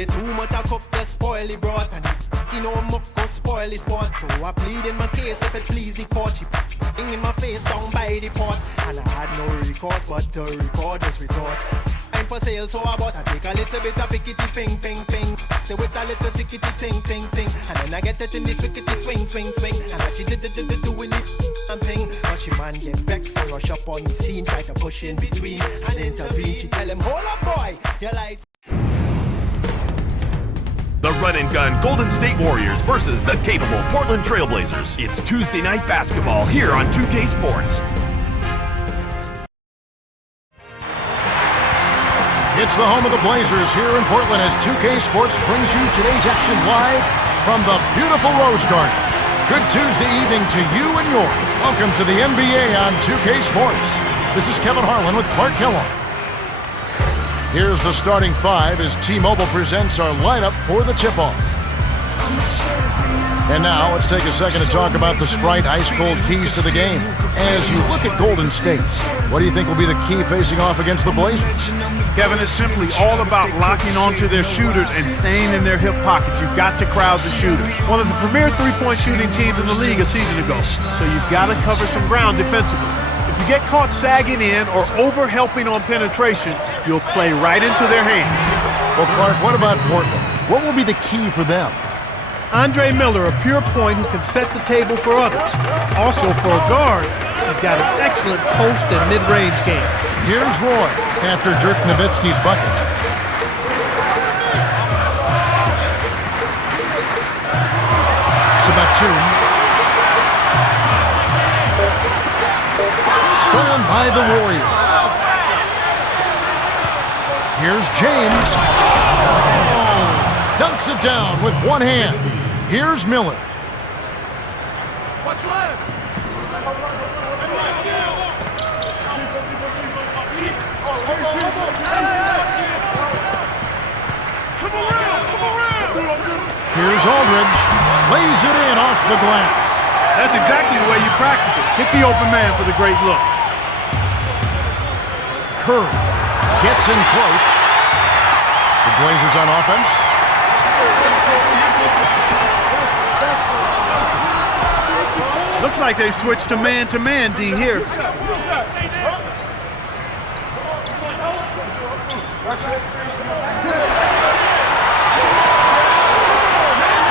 Say too much a cup just spoil the broth, and you know muck go spoil the sport. So I plead in my case if it please the court. She in my face down by the pot, and I had no recourse but to record this retort. I'm for sale, so I bought. I take a little bit of pickety ping ping ping. Say with a little tickety ting ting ting, and then I get it in this wickety swing swing swing. And I she did doing it thing, but she man get vexed and rush up on the scene, try to push in between and intervene. She tell him, hold up boy, your lights. The run and gun Golden State Warriors versus the capable Portland Trailblazers. It's Tuesday night basketball here on 2K Sports. It's the home of the Blazers here in Portland as 2K Sports brings you today's action live from the beautiful Rose Garden. Good Tuesday evening to you and yours. Welcome to the NBA on 2K Sports. This is Kevin Harlan with Clark Kellogg. Here's the starting five as T-Mobile presents our lineup for the tip-off. And now, let's take a second to talk about the Sprite ice-cold keys to the game. As you look at Golden State, what do you think will be the key facing off against the Blazers? Kevin, it's simply all about locking onto their shooters and staying in their hip pockets. You've got to crowd the shooters. One of the premier three-point shooting teams in the league a season ago. So you've got to cover some ground defensively. If you get caught sagging in or over-helping on penetration, you'll play right into their hands. Well, Clark, what about Portland? What will be the key for them? Andre Miller, a pure point who can set the table for others. Also, for a guard, he's got an excellent post and mid-range game. Here's Roy after Dirk Nowitzki's bucket. To Batum. Stolen by the Warriors. Here's James. Dunks it down with one hand. Here's Miller. What's left? Here's Aldridge. Lays it in off the glass. That's exactly the way you practice it. Hit the open man for the great look. Curry gets in close. The Blazers on offense. Looks like they switched to man-to-man, D, here.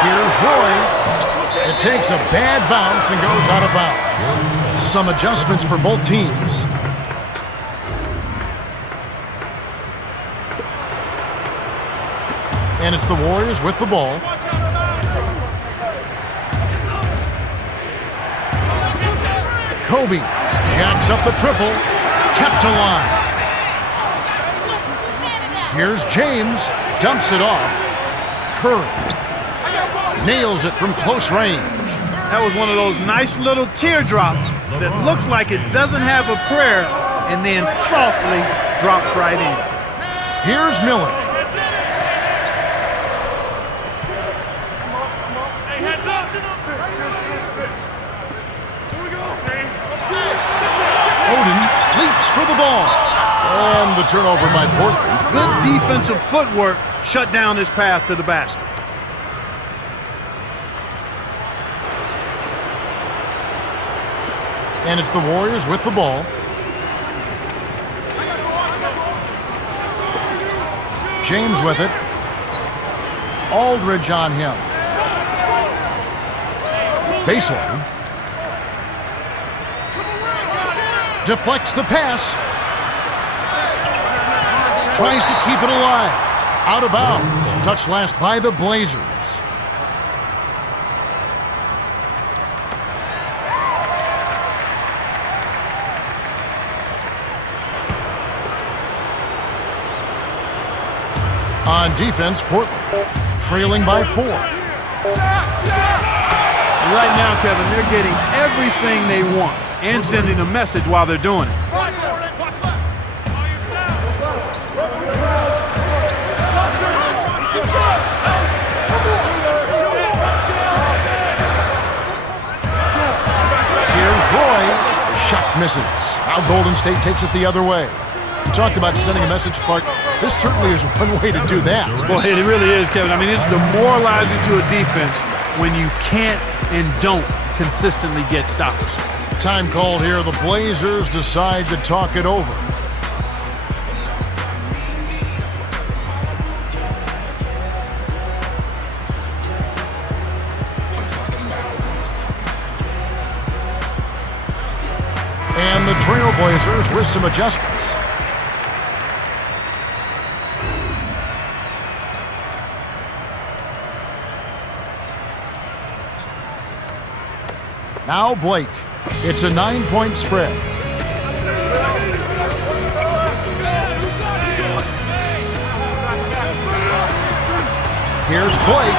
Here's Roy. It takes a bad bounce and goes out of bounds. Some adjustments for both teams. And it's the Warriors with the ball. Kobe jacks up the triple, kept alive. Here's James, dumps it off. Curry nails it from close range. That was one of those nice little teardrops that looks like it doesn't have a prayer and then softly drops right in. Here's Miller. Oden leaps for the ball. And the turnover by Portland. Good defensive footwork shut down his path to the basket. And it's the Warriors with the ball. James with it. Aldridge on him. Baseline. Deflects the pass. Tries to keep it alive. Out of bounds. Touched last by the Blazers. On defense, Portland trailing by 4. Right now, Kevin, they're getting everything they want and sending a message while they're doing it. Here's Roy. Shot misses. Now Golden State takes it the other way. Talked about sending a message, Clark. This certainly is one way to do that. Well, it really is, Kevin. I mean, it's demoralizing to a defense when you can't and don't consistently get stops. Time called here. The Blazers decide to talk it over. And the Trailblazers with some adjustments. Now Blake. It's a 9-point spread. Here's Blake.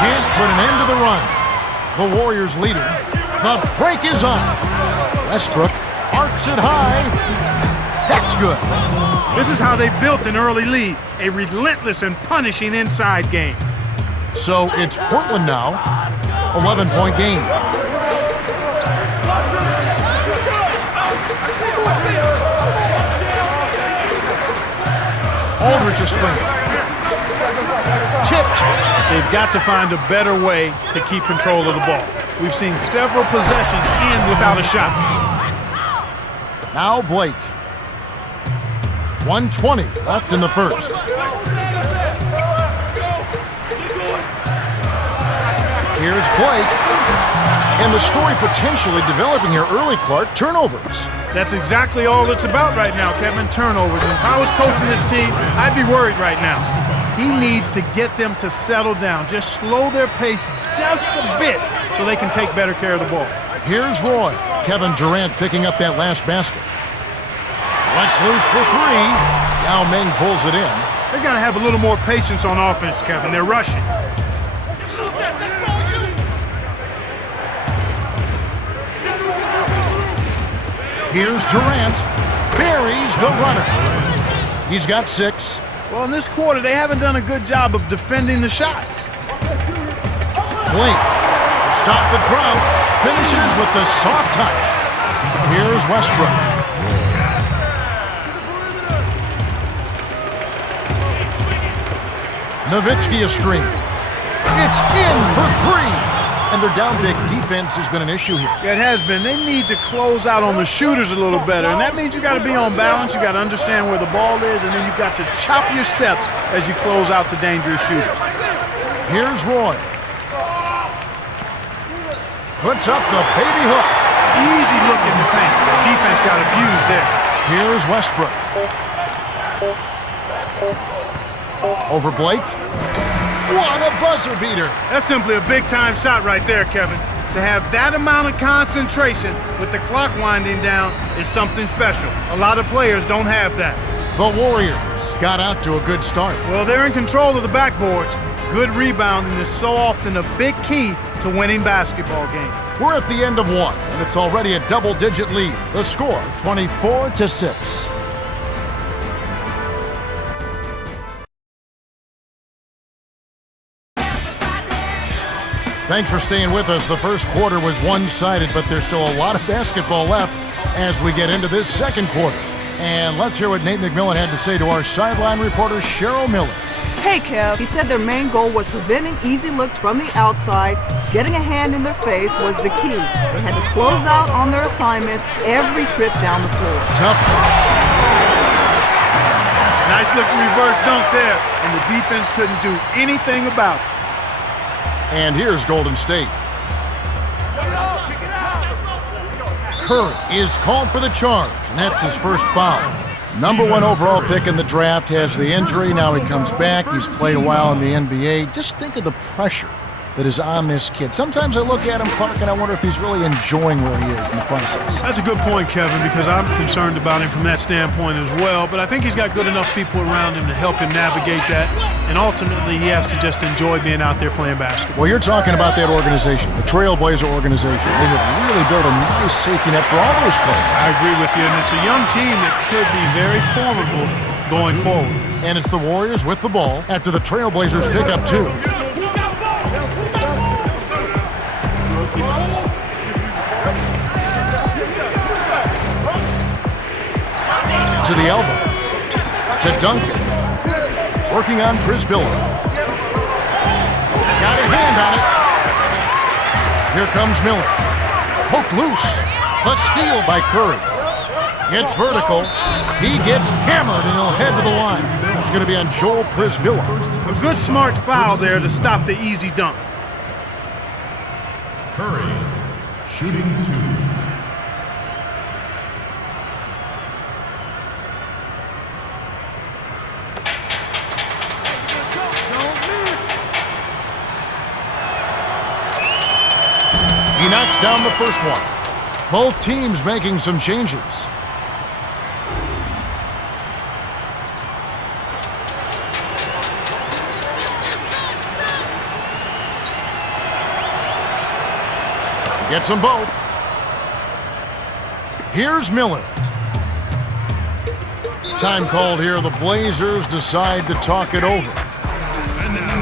Can't put an end to the run. The Warriors leading. The break is on. Westbrook arcs it high. That's good. This is how they built an early lead. A relentless and punishing inside game. So it's Portland now. 11-point game. Aldridge is swinging. Tipped. They've got to find a better way to keep control of the ball. We've seen several possessions end without a shot. Now Blake. 1:20 left in the first. Here's Blake. And the story potentially developing here early, Clark. Turnovers. That's exactly all it's about right now, Kevin. Turnovers. And if I was coaching this team, I'd be worried right now. He needs to get them to settle down. Just slow their pace just a bit so they can take better care of the ball. Here's Roy. Kevin Durant picking up that last basket. Let's loose for three. Yao Ming pulls it in. They got to have a little more patience on offense, Kevin. They're rushing. Here's Durant. Buries the runner. He's got 6. Well, in this quarter, they haven't done a good job of defending the shots. Blake. Stop the drought. Finishes with the soft touch. Here's Westbrook. Nowitzki a stream. It's in for 3. And their down big defense has been an issue here. Yeah, it has been. They need to close out on the shooters a little better. And that means you got to be on balance. You got to understand where the ball is. And then you got to chop your steps as you close out the dangerous shooters. Here's Roy. Puts up the baby hook. Easy look in the paint. The defense got abused there. Here's Westbrook. Over Blake. What a buzzer beater. That's simply a big-time shot right there, Kevin. To have that amount of concentration with the clock winding down is something special. A lot of players don't have that. The Warriors got out to a good start. Well, they're in control of the backboards. Good rebounding is so often a big key to winning basketball games. We're at the end of 1, and it's already a double-digit lead. The score, 24-6. Thanks for staying with us. The first quarter was one-sided, but there's still a lot of basketball left as we get into this second quarter. And let's hear what Nate McMillan had to say to our sideline reporter, Cheryl Miller. Hey, Kev. He said their main goal was preventing easy looks from the outside. Getting a hand in their face was the key. They had to close out on their assignments every trip down the floor. Tough. Nice looking reverse dunk there, and the defense couldn't do anything about it. And here's Golden State. Curry is called for the charge, and that's his first foul. Number 1 overall pick in the draft has the injury. Now he comes back. He's played a while in the NBA. Just think of the pressure that is on this kid. Sometimes I look at him, Clark, and I wonder if he's really enjoying where he is in the process. That's a good point, Kevin, because I'm concerned about him from that standpoint as well. But I think he's got good enough people around him to help him navigate that. And ultimately, he has to just enjoy being out there playing basketball. Well, you're talking about that organization, the Trailblazer organization. They have really built a nice safety net for all those players. I agree with you, and it's a young team that could be very formidable going forward. And it's the Warriors with the ball after the Trailblazers pick up 2. To to the elbow. To Duncan. Working on Frisbilla. Got a hand on it. Here comes Miller. Poke loose. The steal by Curry. It's vertical. He gets hammered and he'll head to the line. It's going to be on Joel Frisbilla. A good smart foul there to stop the easy dunk. Curry, shooting 2. He knocks down the first one. Both teams making some changes. Gets them both. Here's Miller. Time called here. The Blazers decide to talk it over. And now,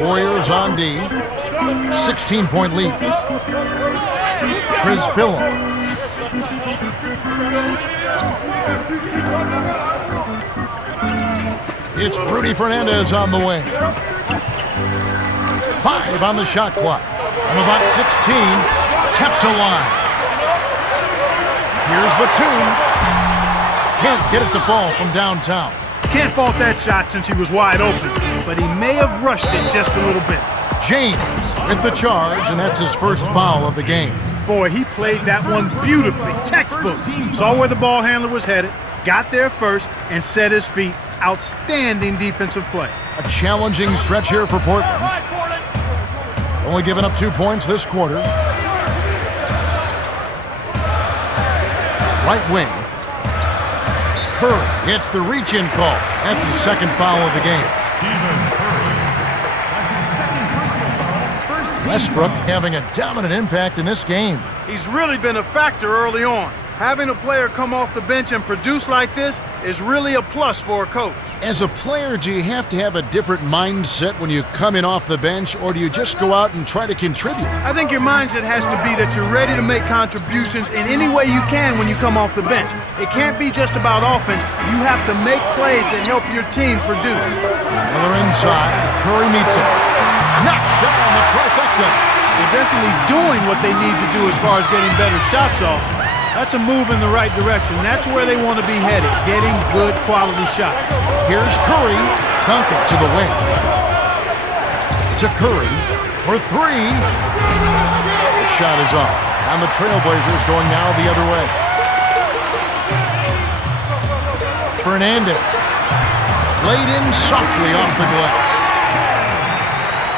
Warriors on D. 16-point lead. Frisbilla. It's Rudy Fernandez on the wing. 5 on the shot clock. From about 16, kept alive. Here's Batum. Can't get it to fall from downtown. Can't fault that shot since he was wide open, but he may have rushed it just a little bit. James with the charge, and that's his first foul of the game. Boy, he played that one beautifully. Textbook. Saw where the ball handler was headed, got there first, and set his feet. Outstanding defensive play. A challenging stretch here for Portland. Only giving up 2 points this quarter. Right wing. Curry gets the reach-in call. That's his second foul of the game. Westbrook having a dominant impact in this game. He's really been a factor early on. Having a player come off the bench and produce like this is really a plus for a coach. As a player, do you have to have a different mindset when you come in off the bench, or do you just go out and try to contribute? I think your mindset has to be that you're ready to make contributions in any way you can when you come off the bench. It can't be just about offense. You have to make plays that help your team produce. Miller inside. Curry meets him. Knocked down the trifecta. They're definitely doing what they need to do as far as getting better shots off. That's a move in the right direction. That's where they want to be headed, getting good quality shots. Here's Curry. Duncan to the wing. To Curry for 3. The shot is off. And the Trailblazers going now the other way. Fernandez. Laid in softly off the glass.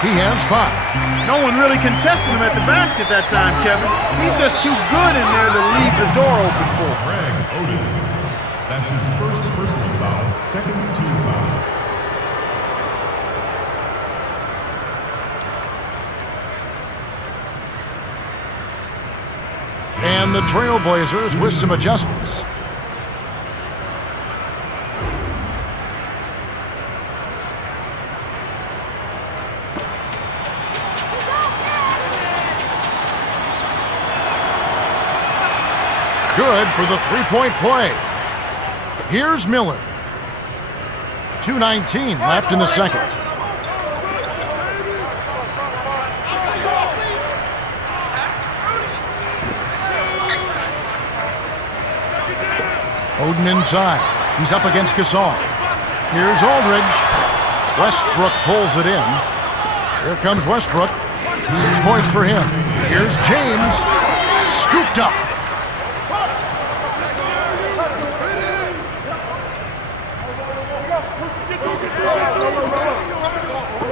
He has 5. No one really contested him at the basket that time, Kevin. He's just too good in there to leave the door open for. Greg Oden. That's his first personal foul, second team foul. And the Trailblazers with some adjustments. Good for the three-point play. Here's Miller. 2:19 left in the second. Oden inside. He's up against Gasol. Here's Aldridge. Westbrook pulls it in. Here comes Westbrook. 6 points for him. Here's James. Scooped up.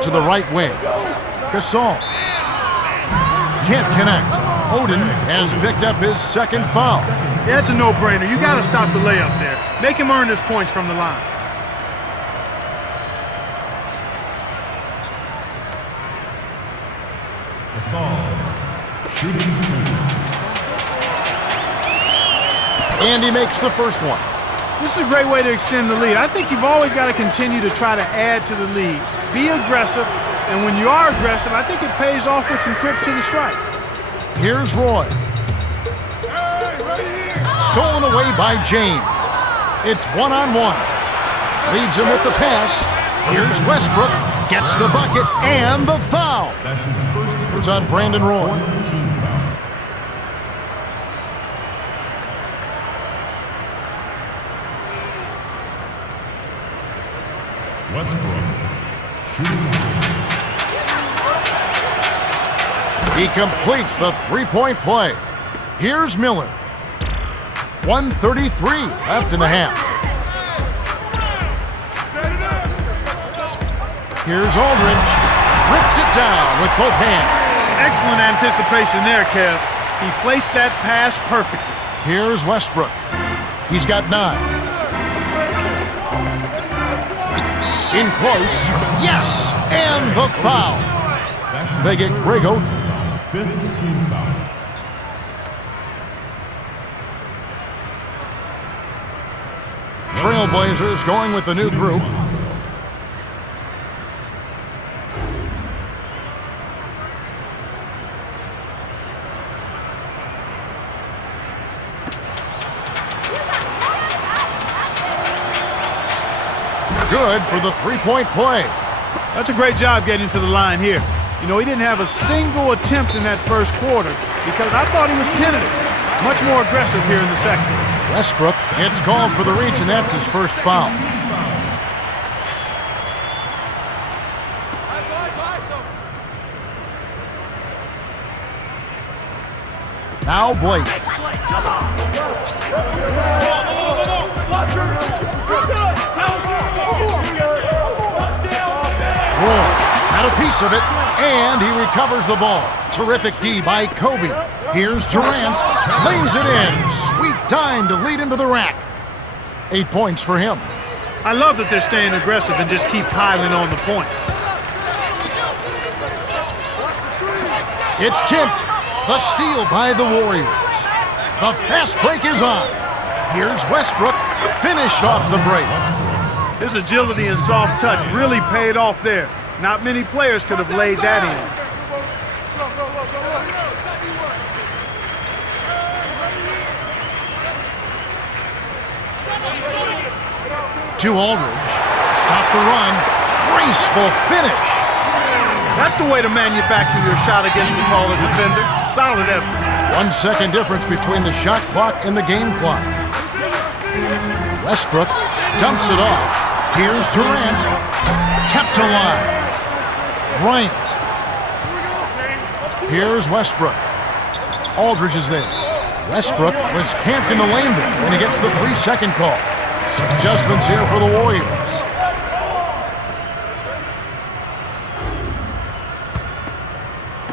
To the right wing. Gasol. Can't connect. Oden has picked up his second foul. Yeah, it's a no-brainer. You got to stop the layup there. Make him earn his points from the line. Assault. Shooting 2. And he makes the first one. This is a great way to extend the lead. I think you've always got to continue to try to add to the lead. Be aggressive, and when you are aggressive, I think it pays off with some trips to the strike. Here's Roy. Stolen away by James. It's one-on-one. Leads him with the pass. Here's Westbrook. Gets the bucket and the foul. That's his first. It's on Brandon Roy. Team foul. Westbrook. Shooting 1. He completes the three-point play. Here's Miller. 1:33 left in the half. Here's Aldridge. Rips it down with both hands. Excellent anticipation there, Kev. He placed that pass perfectly. Here's Westbrook. He's got 9. In close. Yes! And the foul. They get Greg Oden. 5th team foul. Trailblazers going with the new group. Good for the three-point play. That's a great job getting to the line here. You know, he didn't have a single attempt in that first quarter because I thought he was tentative. Much more aggressive here in the second. Westbrook gets called for the reach, and that's his first foul. Now Blake. Roy had a piece of it, and he recovers the ball. Terrific D by Kobe. Here's Durant. Lays it in. Sweet time to lead into the rack. 8 points for him. I love that they're staying aggressive and just keep piling on the point. It's tipped. The steal by the Warriors. The fast break is on. Here's Westbrook. Finished off the break. His agility and soft touch really paid off there. Not many players could have laid that in. To Aldridge. Stop the run. Graceful finish. That's the way to manufacture your shot against the taller defender. Solid effort. 1 second difference between the shot clock and the game clock. Westbrook dumps it off. Here's Durant. Kept alive. Bryant. Here's Westbrook. Aldridge is there. Westbrook was camped in the lane there when he gets the 3-second call. Some adjustments here for the Warriors.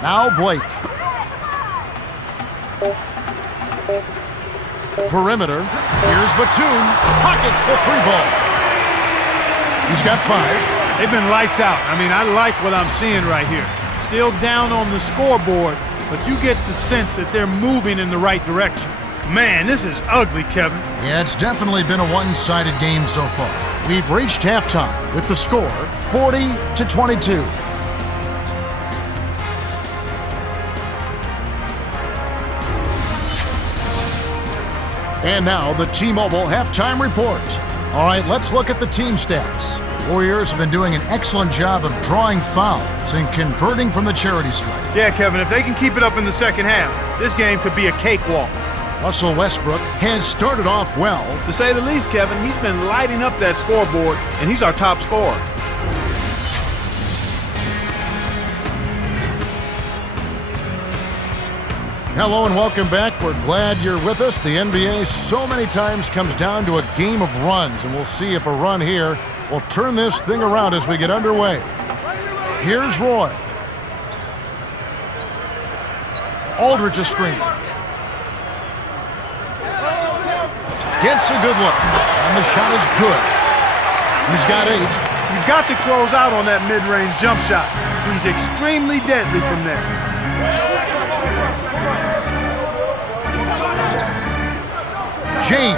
Now Blake. Perimeter. Here's Batum. Pockets the 3-ball. He's got 5. They've been lights out. I mean, I like what I'm seeing right here. Still down on the scoreboard, but you get the sense that they're moving in the right direction. Man, this is ugly, Kevin. Yeah, it's definitely been a one-sided game so far. We've reached halftime with the score 40-22. And now the T-Mobile halftime report. All right, let's look at the team stats. Warriors have been doing an excellent job of drawing fouls and converting from the charity stripe. Yeah, Kevin, if they can keep it up in the second half, this game could be a cakewalk. Russell Westbrook has started off well. To say the least, Kevin, he's been lighting up that scoreboard, and he's our top scorer. Hello and welcome back. We're glad you're with us. The NBA so many times comes down to a game of runs, and we'll see if a run here will turn this thing around as we get underway. Here's Roy. Aldridge is screen. Gets a good look, and the shot is good. He's got 8. You've got to close out on that mid-range jump shot. He's extremely deadly from there. James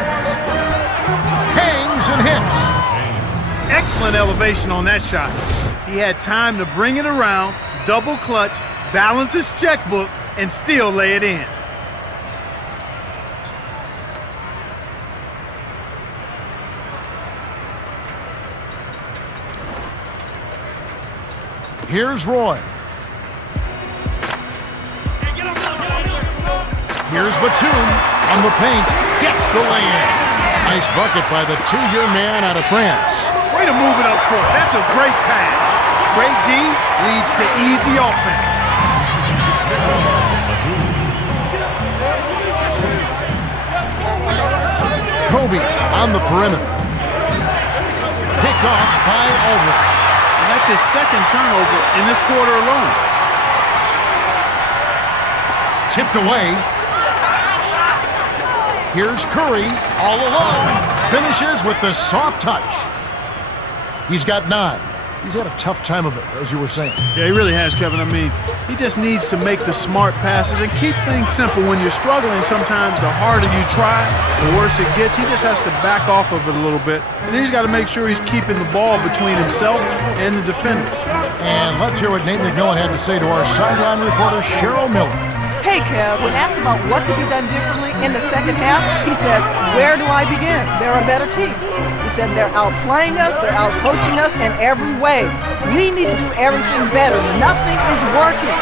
hangs and hits. Excellent elevation on that shot. He had time to bring it around, double clutch, balance his checkbook, and still lay it in. Here's Roy. Here's Batum on the paint. Gets the lay-in. Nice bucket by the two-year man out of France. Way to move it up court. That's a great pass. Great D leads to easy offense. Kobe on the perimeter. Picked off by Aldridge. And that's his second turnover in this quarter alone. Tipped away. Here's Curry all alone. Finishes with the soft touch. He's got 9. He's had a tough time of it, as you were saying. Yeah, he really has, Kevin. I mean, he just needs to make the smart passes and keep things simple. When you're struggling, sometimes the harder you try, the worse it gets. He just has to back off of it a little bit. And then he's got to make sure he's keeping the ball between himself and the defender. And let's hear what Nate McMillan had to say to our sideline reporter, Cheryl Miller. Hey, Kev, when asked about what could be done differently in the second half, he said, where do I begin? They're a better team. He said they're outplaying us, they're outcoaching us in every way. We need to do everything better. Nothing is working.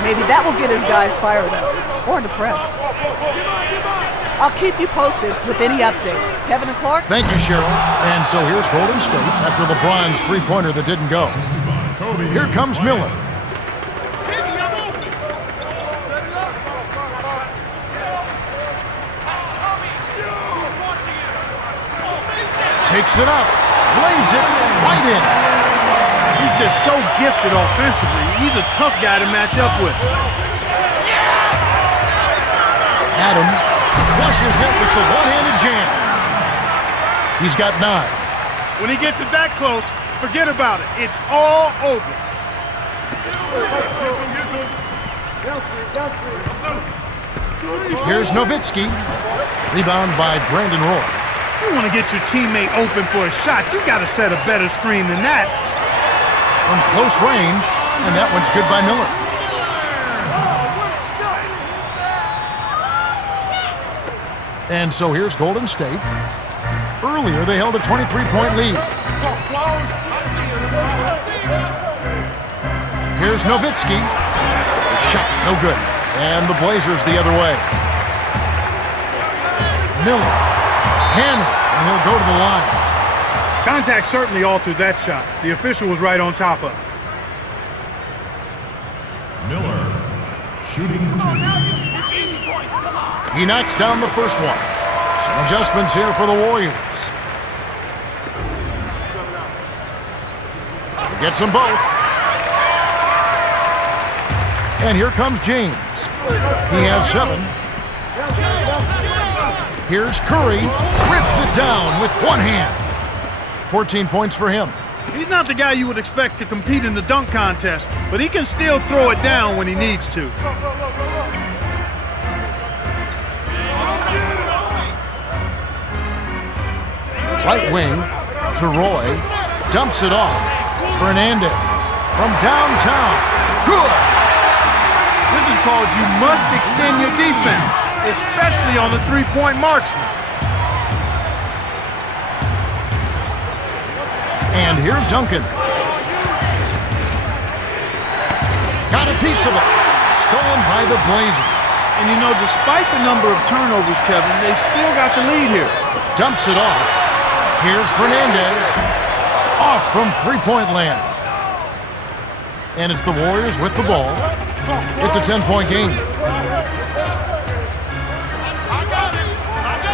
Maybe that will get his guys fired up or depressed. I'll keep you posted with any updates. Kevin and Clark? Thank you, Cheryl. And so here's Golden State after LeBron's three-pointer that didn't go. Here comes Miller. Takes it up, lays it right in. He's just so gifted offensively. He's a tough guy to match up with. Adam flushes it with the one-handed jam. He's got 9. When he gets it that close, forget about it. It's all over. Here's Nowitzki. Rebound by Brandon Roy. You want to get your teammate open for a shot, you got to set a better screen than that. From close range, and that one's good by Miller. And so here's Golden State. Earlier, they held a 23-point lead. Here's Nowitzki. The shot, no good. And the Blazers the other way. Miller. Hammer, and he'll go to the line. Contact certainly altered that shot. The official was right on top of it. Miller, shooting 2. He knocks down the first one. Some adjustments here for the Warriors. He gets them both. And here comes James. He has 7. Here's Curry, rips it down with one hand. 14 points for him. He's not the guy you would expect to compete in the dunk contest, but he can still throw it down when he needs to. Right wing to Roy, dumps it off. Fernandez from downtown. Good. This is called you must extend your defense, especially on the three-point marksman. And here's Duncan. Got a piece of it. Stolen by the Blazers. And you know, despite the number of turnovers, Kevin, they've still got the lead here. Dumps it off. Here's Fernandez. Off from three-point land. And it's the Warriors with the ball. It's a 10-point game.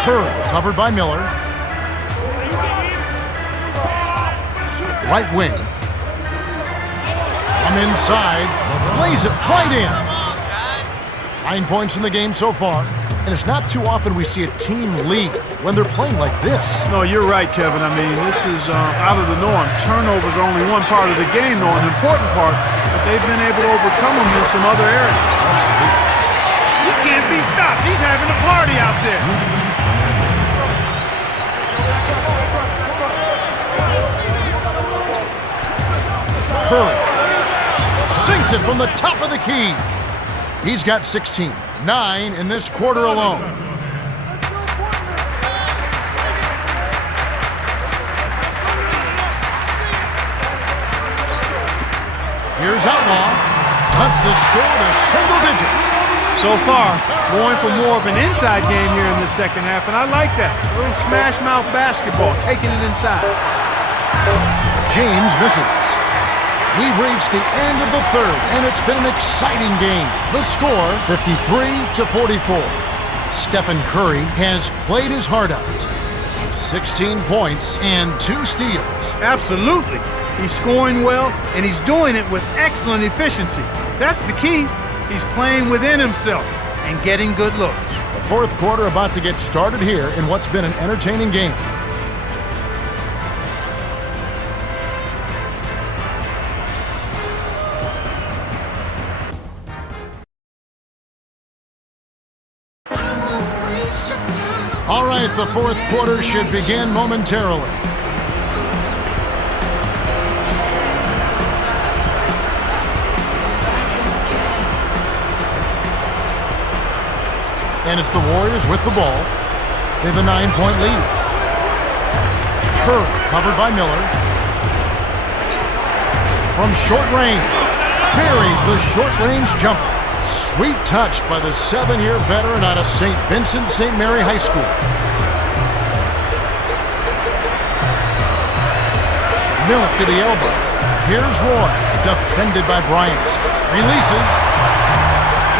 Curry covered by Miller. Right wing. From inside. Lays it right in. 9 points in the game so far. And it's not too often we see a team lead when they're playing like this. No, you're right, Kevin. I mean, this is out of the norm. Turnovers are only one part of the game, though, an important part, but they've been able to overcome them in some other areas. can't be stopped. He's having a party out there. Curry sinks it from the top of the key. He's got 16, 9 in this quarter alone. Here's Outlaw. Cuts the score to single digits. So far, going for more of an inside game here in the second half, and I like that. A little smash mouth basketball, taking it inside. James misses. We've reached the end of the third, and it's been an exciting game. The score, 53-44. Stephen Curry has played his heart out. 16 points and 2 steals. Absolutely. He's scoring well, and he's doing it with excellent efficiency. That's the key. He's playing within himself and getting good looks. The fourth quarter about to get started here in what's been an entertaining game. All right, the fourth quarter should begin momentarily. And it's the Warriors with the ball. They have a 9-point lead. Curry covered by Miller. From short range, buries the short-range jumper. Sweet touch by the 7-year veteran out of St. Vincent St. Mary High School. Miller to the elbow. Here's Roy, defended by Bryant. Releases.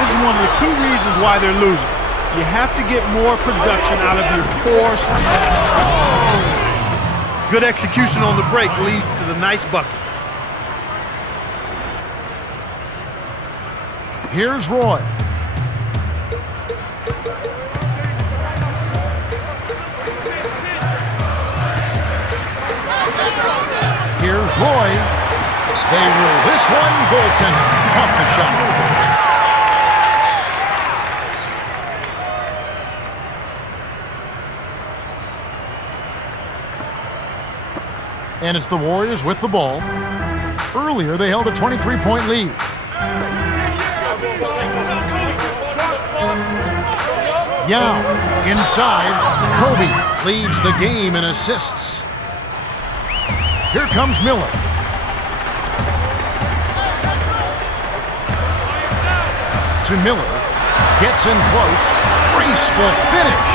This is one of the key reasons why they're losing. You have to get more production out of your core. Good execution on the break leads to the nice bucket. Here's Roy. Here's Roy. They rule this one goaltender off the shot. And it's the Warriors with the ball. Earlier, they held a 23-point lead. Yao inside. Kobe leads the game in assists. Here comes Miller. To Miller. Gets in close. Graceful finish.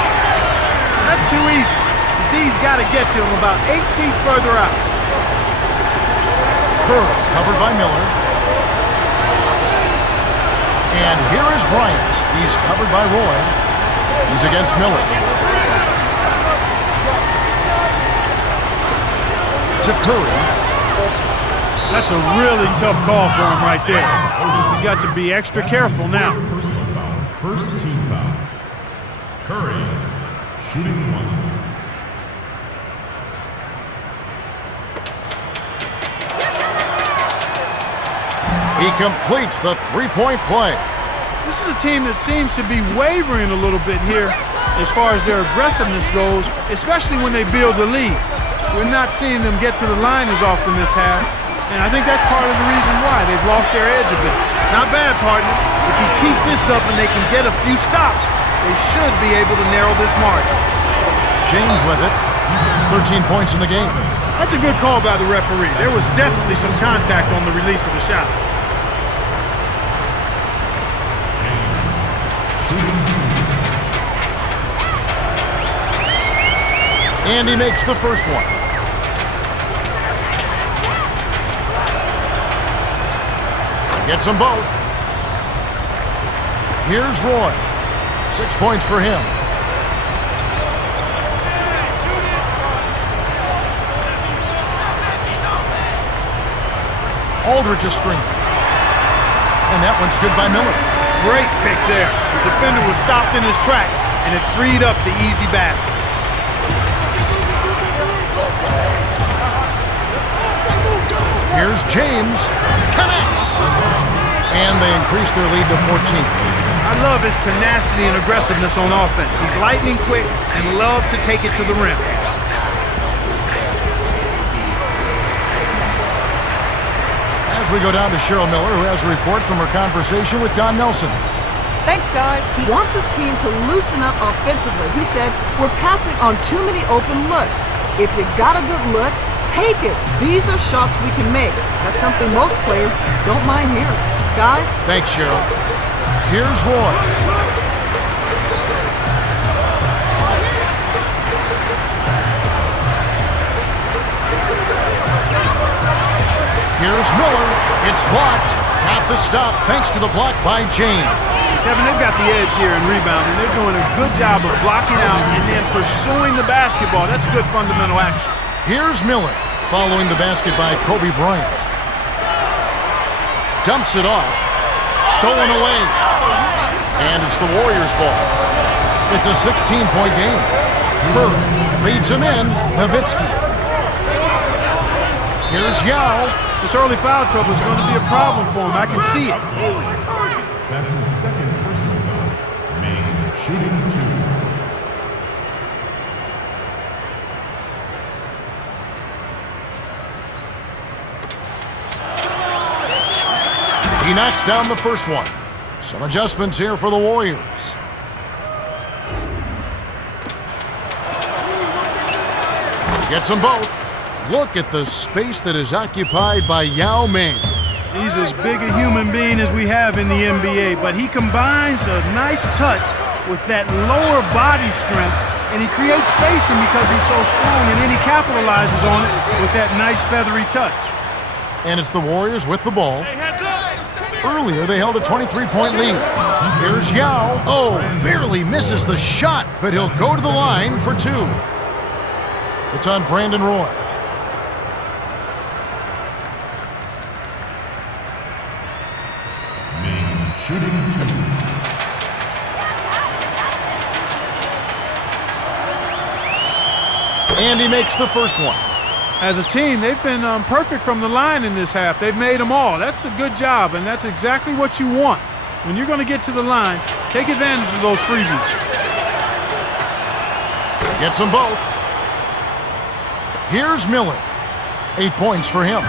That's too easy. D's got to get to him about 8 feet further out. Curry covered by Miller. And here is Bryant. He's covered by Roy. He's against Miller. To Curry. That's a really tough call for him right there. He's got to be extra careful now. First team foul. Curry, shooting one. He completes the three-point play. This is a team that seems to be wavering a little bit here as far as their aggressiveness goes, especially when they build the lead. We're not seeing them get to the line as often this half, and I think that's part of the reason why they've lost their edge a bit. Not bad, partner. If he keeps this up and they can get a few stops, they should be able to narrow this margin. James with it. 13 points in the game. That's a good call by the referee. There was definitely some contact on the release of the shot. And he makes the first one. Gets them both. Here's Roy. 6 points for him. Aldridge is stringing. And that one's good by Miller. Great pick there. The defender was stopped in his track, and it freed up the easy basket. Here's James. Connects. And they increase their lead to 14. I love his tenacity and aggressiveness on offense. He's lightning quick and loves to take it to the rim. As we go down to Cheryl Miller, who has a report from her conversation with Don Nelson. Thanks, guys. He wants his team to loosen up offensively. He said, we're passing on too many open looks. If you got a good look, take it. These are shots we can make. That's something most players don't mind hearing. Guys? Thanks, Cheryl. Here's Roy. Here's Miller. It's blocked. Got the stop thanks to the block by James. Kevin, they've got the edge here in rebounding. They're doing a good job of blocking out and then pursuing the basketball. That's good fundamental action. Here's Miller following the basket by Kobe Bryant. Dumps it off. Stolen away. And it's the Warriors' ball. It's a 16-point game. Curry leads him in. Nowitzki. Here's Yao. This early foul trouble is going to be a problem for him. I can see it. That's his second personal foul. Main shooting 2. He knocks down the first one. Some adjustments here for the Warriors. Gets them both. Look at the space that is occupied by Yao Ming. He's as big a human being as we have in the NBA, but he combines a nice touch with that lower body strength, and he creates spacing because he's so strong, and then he capitalizes on it with that nice feathery touch. And it's the Warriors with the ball. Earlier, they held a 23-point lead. Here's Yao. Oh, barely misses the shot, but he'll go to the line for 2. It's on Brandon Roy. Main shooting 2. And he makes the first one. As a team, they've been perfect from the line in this half. They've made them all. That's a good job, and that's exactly what you want. When you're going to get to the line, take advantage of those freebies. Gets them both. Here's Miller. 8 points for him.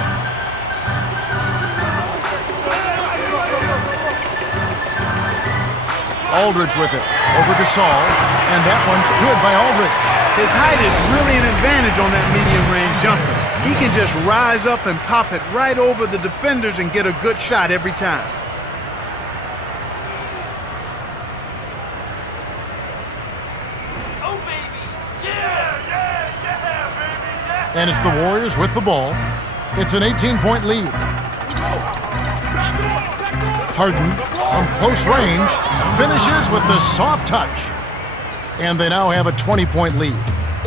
Aldridge with it. Over to Saul. And that one's good by Aldridge. His height is really an advantage on that medium-range jumper. He can just rise up and pop it right over the defenders and get a good shot every time. Oh, baby. Yeah, baby. And it's the Warriors with the ball. It's an 18-point lead. Harden from close range finishes with the soft touch. And they now have a 20-point lead.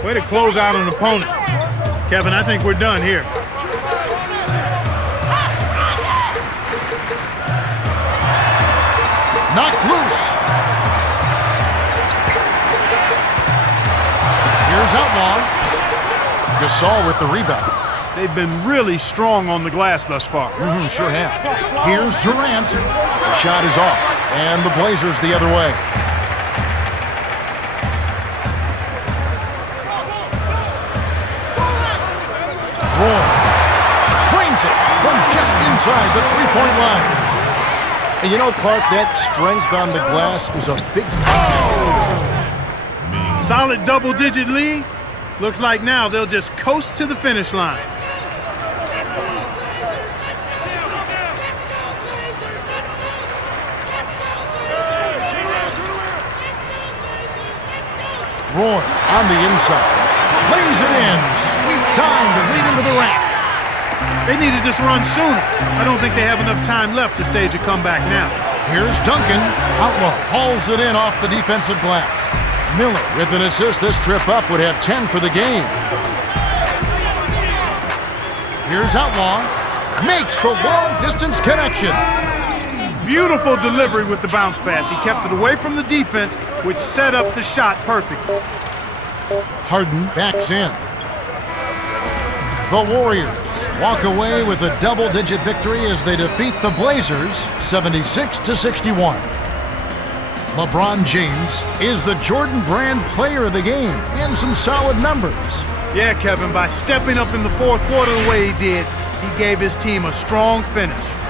Way to close out an opponent. Kevin, I think we're done here. Knocked loose. Here's Outlaw. Gasol with the rebound. They've been really strong on the glass thus far. Sure have. Here's Durant. The shot is off. And the Blazers the other way. Trains it from just inside the three-point line. And you know, Clark, that strength on the glass is a big... Solid double-digit lead. Looks like now they'll just coast to the finish line. Roy on the inside. Lays it in. Sweet time to lead into the rack. They needed this run sooner. I don't think they have enough time left to stage a comeback now. Here's Duncan. Outlaw hauls it in off the defensive glass. Miller with an assist. This trip up would have 10 for the game. Here's Outlaw. Makes the long-distance connection. Beautiful delivery with the bounce pass. He kept it away from the defense, which set up the shot perfectly. Harden backs in. The Warriors walk away with a double-digit victory as they defeat the Blazers 76-61. LeBron James is the Jordan Brand player of the game and some solid numbers. Yeah, Kevin, by stepping up in the fourth quarter the way he did, he gave his team a strong finish.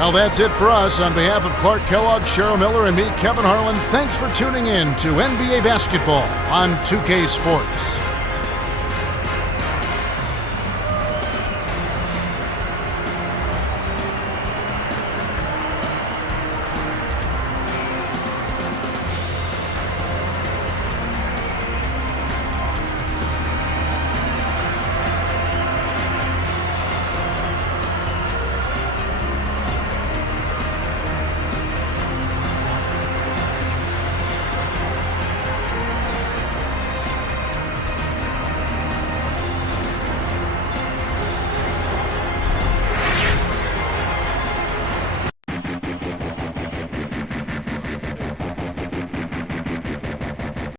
Well, that's it for us. On behalf of Clark Kellogg, Cheryl Miller, and me, Kevin Harlan, thanks for tuning in to NBA Basketball on 2K Sports.